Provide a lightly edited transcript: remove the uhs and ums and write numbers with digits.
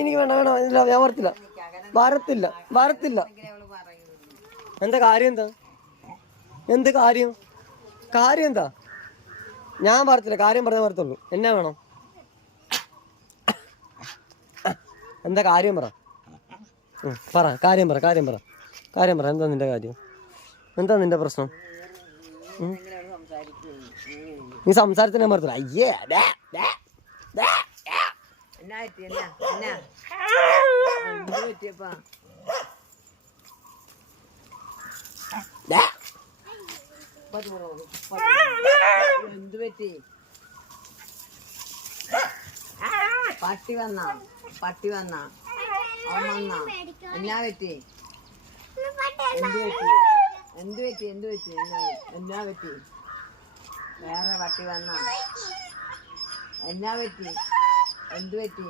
എനിക്ക് വേണ്ട വേണം ഇല്ല, ഞാൻ വരത്തില്ല, വരത്തില്ല, വരത്തില്ല. എന്താ കാര്യം? എന്ത് കാര്യം? കാര്യം എന്താ? ഞാൻ വരത്തില്ല, കാര്യം പറഞ്ഞാൽ വരത്തുള്ളൂ. എന്നാ വേണം? എന്താ കാര്യം? പറ, കാര്യം പറ, കാര്യം പറ, കാര്യം പറ. എന്താ നിന്റെ കാര്യം? എന്താ നിന്റെ പ്രശ്നം? നീ സംസാരത്തിന് ഞാൻ പറഞ്ഞില്ല. അയ്യേ എന്ത് പറ്റി? പട്ടി വന്നാ അവൻ വന്നാ? എന്നാ പറ്റി? എന്ത് പറ്റി? എന്നാ പറ്റി? വേറെ പട്ടി വന്നാ? എന്നാ പറ്റി? എന്ത് പറ്റി?